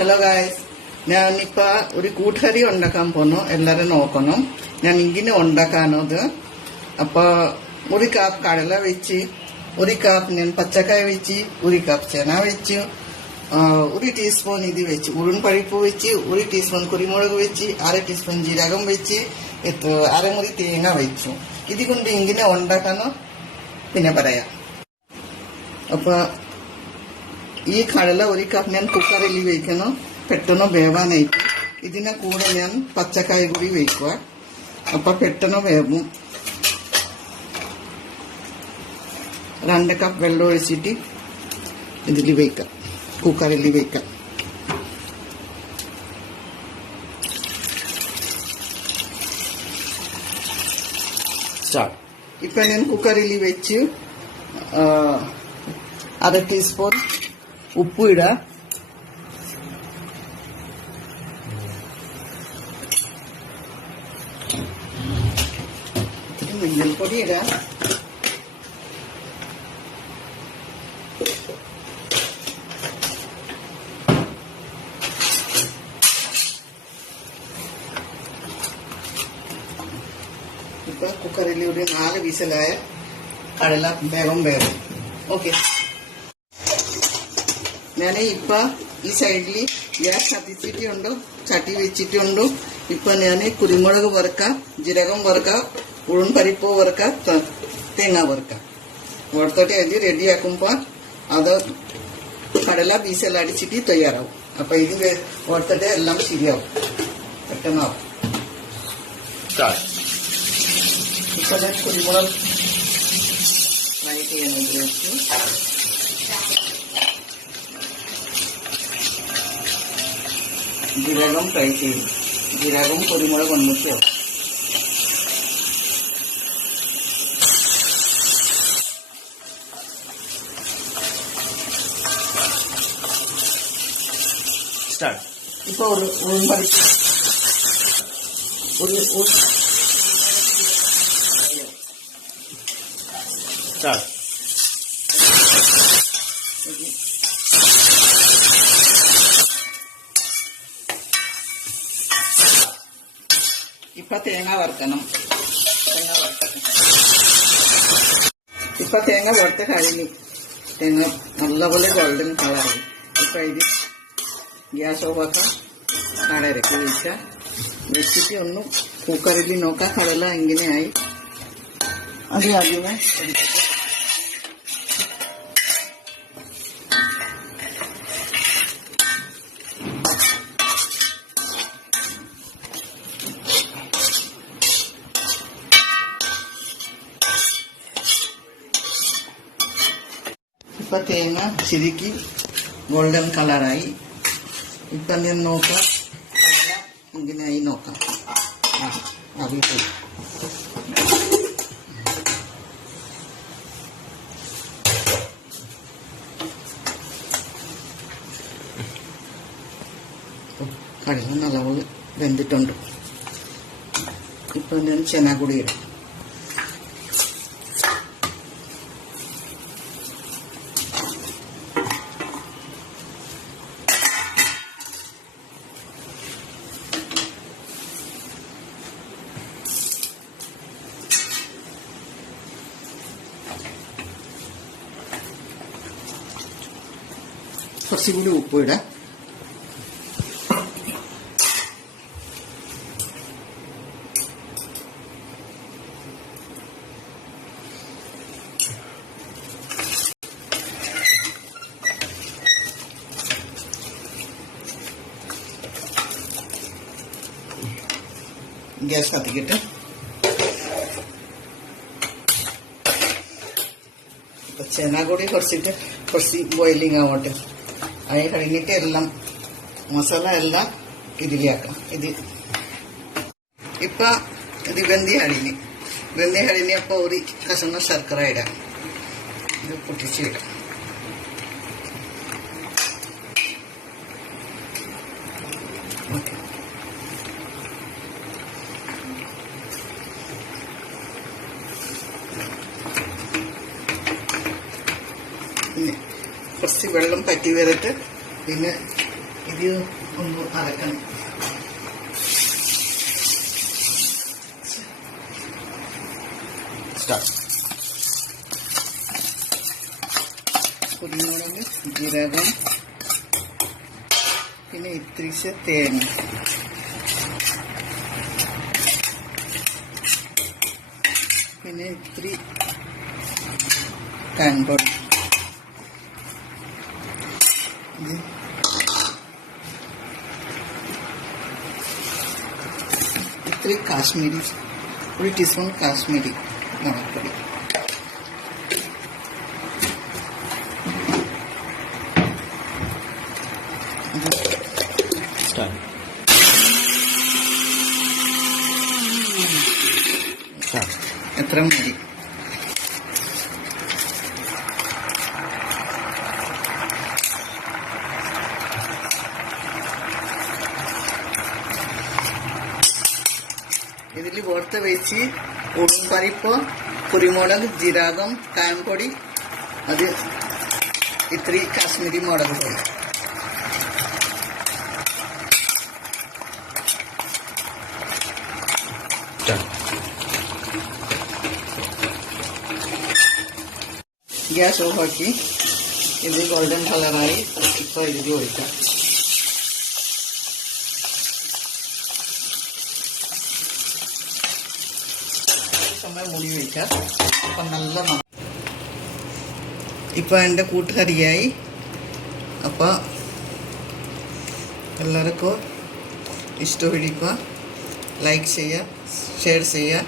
Hello guys, ഞാനിപ്പോ ഒരു കൂട്ടുകറി ഉണ്ടാക്കാൻ പോന്നു. എല്ലാരും നോക്കണം ഞാൻ ഇങ്ങനെ ഉണ്ടാക്കാനത്. അപ്പൊ ഒരു കപ്പ് കടല വെച്ച്, ഒരു കപ്പ് ഞാൻ പച്ചക്കായ വെച്ച്, ഒരു കപ്പ് ചെന വെച്ച്, ഒരു ടീസ്പൂൺ ഇത് വെച്ച് ഉഴുൻപരിപ്പ് വെച്ച്, ഒരു ടീസ്പൂൺ കുരുമുളക് വെച്ച്, അര ടീസ്പൂൺ ജീരകം വെച്ച്, അരമുറി തേങ്ങ വെച്ചു. ഇത് കൊണ്ട് ഇങ്ങനെ ഉണ്ടാക്കാനോ പിന്നെ പറയാം. അപ്പൊ ഈ കടല ഒരു കപ്പ് ഞാൻ കുക്കറിൽ വയ്ക്കണം, പെട്ടെന്ന് വേവാനായിട്ട്. ഇതിനെ കൂടെ ഞാൻ പച്ചക്കായ കൂടി വയ്ക്കുക, അപ്പൊ പെട്ടെന്ന് വേവും. 2 കപ്പ് വെള്ളം ഒഴിച്ചിട്ട് ഇതിൽ വയ്ക്കാം, കുക്കറിൽ വയ്ക്കാം. ഇപ്പൊ ഞാൻ കുക്കറിൽ വെച്ച് അര ടീസ്പൂൺ ഉപ്പ് ഇടാം, മഞ്ഞൾപ്പൊടി ഇടാം, ഇപ്പൊ കുക്കറിൽ ഒരു 4 വിസിലായ കടല വേഗം. ഓക്കെ, ഞാൻ ഇപ്പൊ ഈ സൈഡിൽ ഗ്യാസ് കത്തിച്ചിട്ടുണ്ട്, ചട്ടി വെച്ചിട്ടുണ്ട്. ഇപ്പൊ ഞാൻ കുരുമുളക് വറുക്കാം, ജീരകം വറുക്കാം, ഉഴുൻപരിപ്പ് വറുക്കാം, തേങ്ങ വറുക്കാം. വറുത്തോട്ട് അത് റെഡിയാക്കുമ്പോ അത് കടല ബീസെല്ലാം അടിച്ചിട്ട് തയ്യാറാവും. അപ്പൊ ഇത് വറുത്തിട്ട് എല്ലാം ശരിയാവും, പെട്ടെന്നാവും. ഇപ്പൊ ഞാൻ കുരുമുളക് ഫ്രൈ ചെയ്യാൻ ഉപയോഗിച്ചു. ജീരകം ഫ്രൈ ചെയ്യും, ജീരകവും കുരുമുളക് ഒന്നിച്ചോ. ഇപ്പൊ ഒരു ഉഴുൻപരിപ്പ്, ഇപ്പൊ തേങ്ങ വറുക്കണം. ഇപ്പൊ തേങ്ങ വറുത്ത് കഴിഞ്ഞു, തേങ്ങ നല്ലപോലെ ഗോൾഡൻ കളറായി. ഇപ്പൊ ഇത് ഗ്യാസ് ഓഫാക്കാം, കടയിറക്കി വെച്ചിട്ട് ഒന്ന് കുക്കറിൽ നോക്കാം കടല എങ്ങനെയായി. അത് ആദ്യമേ എടുത്തിട്ട് ഇപ്പൊ തേങ്ങ ശരിക്ക് ഗോൾഡൻ കളറായി. ഇപ്പൊ ഞാൻ നോക്കാം കടല ഇങ്ങനെയായി നോക്കാം. ആവി പോയി. കടല നല്ലപോലെ വെന്തിട്ടുണ്ട്. ഇപ്പൊ ഞാൻ ചെന കൂടി ഇടും. കുറച്ചുകൂടി ഉപ്പ് ഇടാം. ഗ്യാസ് കത്തിക്കിട്ട് ഇപ്പൊ ചെന കൂടി കുറച്ച് ബോയിലിംഗ് ആവട്ടെ. അത് കഴിഞ്ഞിട്ട് എല്ലാം മസാല എല്ലാം ഇതിലാക്കാം. ഇത് ഇപ്പൊ ഇത് വെന്തി അടിഞ്ഞ് അപ്പൊ ഒരു കഷ്ണം ശർക്കര ഇടാം, ഇത് പൊട്ടിച്ചിടാം. ഓക്കെ, കുറച്ച് വെള്ളം പറ്റി വരട്ട്. പിന്നെ ഇത് ഒന്ന് അരക്കണം. കുരുമുളക്, ജീരകം, പിന്നെ ഇത്തിരി തേങ്ങ, പിന്നെ ഇത്തിരി കാൻപൊടി, ഇത്തിരി കാശ്മീരി, 1 ടീസ്പൂൺ കാശ്മീരി മുളകുപൊടി, എത്ര മതി. ഇതിൽ വറുത്ത് വെച്ച് ഉടുമ്പരിപ്പ്, കുരുമുളക്, ജീരകം, കായംപൊടി, അത് ഇത്തിരി കാശ്മീരി മുളക് പൊടി, ഗ്യാസ് ഓഫാക്കി ഇത് ഗോൾഡൻ കളറായി. ഇപ്പോൾ ഇതിൽ ഒഴിക്കാം. സമയം മൂടി വയ്ക്കാം. അപ്പം നല്ല മണം. ഇപ്പോൾ എൻ്റെ കൂട്ടുകറിയായി. അപ്പോൾ എല്ലാവർക്കും ഇഷ്ടപ്പെടിക്കുക, ലൈക്ക് ചെയ്യുക, ഷെയർ ചെയ്യുക.